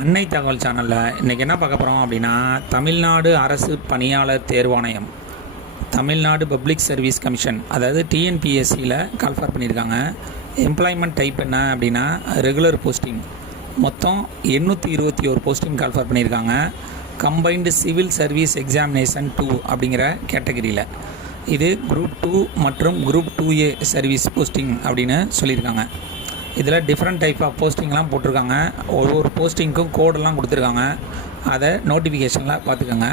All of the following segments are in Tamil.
அன்னை தகவல் சேனலில் இன்றைக்கி என்ன பார்க்க போகிறோம் அப்படின்னா, தமிழ்நாடு அரசு பணியாளர் தேர்வாணையம், தமிழ்நாடு பப்ளிக் சர்வீஸ் கமிஷன், அதாவது டிஎன்பிஎஸ்சியில் கால்ஃபார் பண்ணியிருக்காங்க. எம்ப்ளாய்மெண்ட் டைப் என்ன அப்படின்னா ரெகுலர் போஸ்டிங். மொத்தம் 821 போஸ்டிங் கால்ஃபார் பண்ணியிருக்காங்க. கம்பைன்டு சிவில் சர்வீஸ் எக்ஸாமினேஷன் 2 அப்படிங்கிற கேட்டகரியில். இது குரூப் 2 மற்றும் குரூப் 2A சர்வீஸ் போஸ்டிங் அப்படின்னு சொல்லியிருக்காங்க. இதில் டிஃப்ரெண்ட் டைப் ஆஃப் போஸ்டிங்லாம் போட்டிருக்காங்க. ஒவ்வொரு போஸ்டிங்க்கும் கோடெல்லாம் கொடுத்துருக்காங்க. அதை நோட்டிஃபிகேஷனில் பார்த்துக்கோங்க.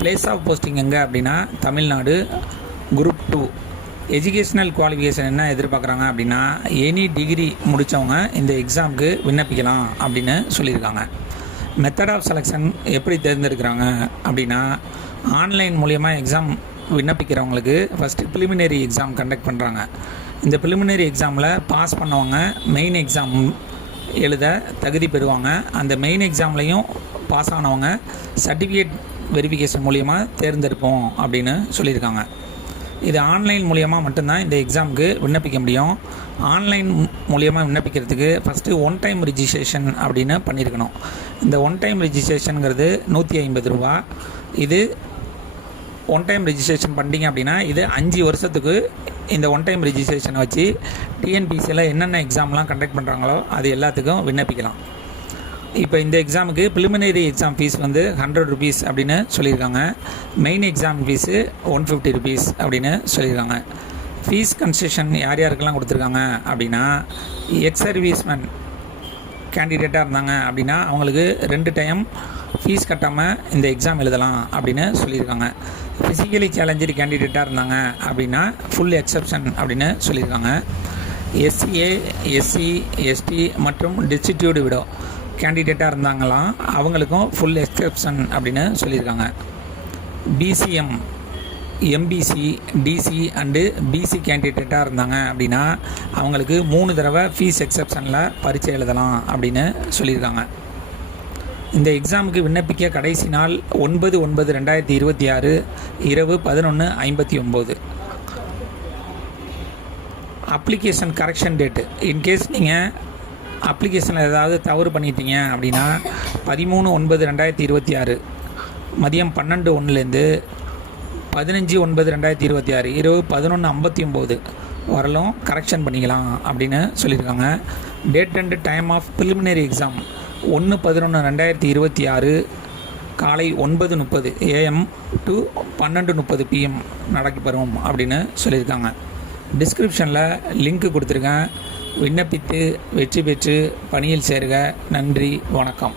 பிளேஸ் ஆஃப் போஸ்டிங் எங்கே அப்படின்னா தமிழ்நாடு. குரூப் 2 எஜுகேஷ்னல் குவாலிஃபிகேஷன் என்ன எதிர்பார்க்குறாங்க அப்படின்னா, எனி டிகிரி முடித்தவங்க இந்த எக்ஸாமுக்கு விண்ணப்பிக்கலாம் அப்படின்னு சொல்லியிருக்காங்க. மெத்தட் ஆஃப் செலெக்ஷன் எப்படி தேர்ந்தெடுக்கிறாங்க அப்படின்னா, ஆன்லைன் மூலயமா எக்ஸாம் விண்ணப்பிக்கிறவங்களுக்கு ஃபஸ்ட்டு ப்ரிலிமினரி எக்ஸாம் கண்டக்ட் பண்ணுறாங்க. இந்த ப்ரிலிமினரி எக்ஸாமில் பாஸ் பண்ணவங்க மெயின் எக்ஸாம் எழுத தகுதி பெறுவாங்க. அந்த மெயின் எக்ஸாம்லேயும் பாஸ் ஆனவங்க சர்டிஃபிகேட் வெரிஃபிகேஷன் மூலயமா தேர்ந்தெடுப்போம் அப்படின்னு சொல்லியிருக்காங்க. இது ஆன்லைன் மூலயமா மட்டும்தான் இந்த எக்ஸாமுக்கு விண்ணப்பிக்க முடியும். ஆன்லைன் மூலயமா விண்ணப்பிக்கிறதுக்கு ஃபஸ்ட்டு ஒன் டைம் ரிஜிஸ்ட்ரேஷன் அப்படின்னு பண்ணியிருக்கணும். இந்த ஒன் டைம் ரிஜிஸ்ட்ரேஷனுங்கிறது 150 ரூபா. இது ஒன் டைம் ரிஜிஸ்ட்ரேஷன் பண்ணிட்டீங்க அப்படின்னா இது 5 வருஷத்துக்கு இந்த ஒன் டைம் ரிஜிஸ்ட்ரேஷனை வச்சு டிஎன்பிசியில் என்னென்ன எக்ஸாம்லாம் கண்டக்ட் பண்ணுறாங்களோ அது எல்லாத்துக்கும் விண்ணப்பிக்கலாம். இப்போ இந்த எக்ஸாமுக்கு ப்ரிலிமினரி எக்ஸாம் ஃபீஸ் வந்து 100 ருபீஸ் அப்படின்னு சொல்லியிருக்காங்க. மெயின் எக்ஸாம் ஃபீஸு 150 ருபீஸ் அப்படின்னு சொல்லியிருக்காங்க. ஃபீஸ் கன்செஷன் யார் யாருக்கெல்லாம் கொடுத்துருக்காங்க அப்படின்னா, எக்ஸ் சர்வீஸ்மேன் கேண்டிடேட்டாக இருந்தாங்க அப்படின்னா அவங்களுக்கு 2 டைம் ஃபீஸ் கட்டாமல் இந்த எக்ஸாம் எழுதலாம் அப்படின்னு சொல்லியிருக்காங்க. ஃபிசிக்கலி சேலஞ்சர் கேண்டிடேட்டாக இருந்தாங்க அப்படின்னா ஃபுல் எக்ஸப்ஷன் அப்படின்னு சொல்லியிருக்காங்க. எஸ்சிஏ, எஸ்சி, எஸ்டி மற்றும் டிஸ்ட்ரிபியூட் விடோ கேண்டிடேட்டாக இருந்தாங்களாம், அவங்களுக்கும் ஃபுல் எக்ஸப்ஷன் அப்படின்னு சொல்லியிருக்காங்க. BCM, MBC, DC and BC கேண்டிடேட்டாக இருந்தாங்க அப்படின்னா அவங்களுக்கு 3 தடவை ஃபீஸ் எக்ஸப்ஷனில் பரீட்சை எழுதலாம் அப்படின்னு சொல்லியிருக்காங்க. இந்த எக்ஸாமுக்கு விண்ணப்பிக்க கடைசி நாள் 9/9/2026 இரவு 11:59. அப்ளிகேஷன் கரெக்ஷன் டேட்டு, இன்கேஸ் நீங்கள் அப்ளிகேஷனில் ஏதாவது தவறு பண்ணிட்டீங்க அப்படின்னா 13/9/2026 மதியம் 12:01லேருந்து 15/9/2026 இரவு 11:59 வரலும் கரெக்ஷன் பண்ணிக்கலாம் அப்படின்னு சொல்லியிருக்காங்க. Date and time of preliminary exam 1/11/2026 காலை 9:30 AM டு 12:30 PM நடக்கப்பெறும் அப்படின்னு சொல்லியிருக்காங்க. டிஸ்கிரிப்ஷனில் லிங்க் கொடுத்துருக்கேன். விண்ணப்பித்து வெற்றி பெற்று பணியில் சேருக. நன்றி, வணக்கம்.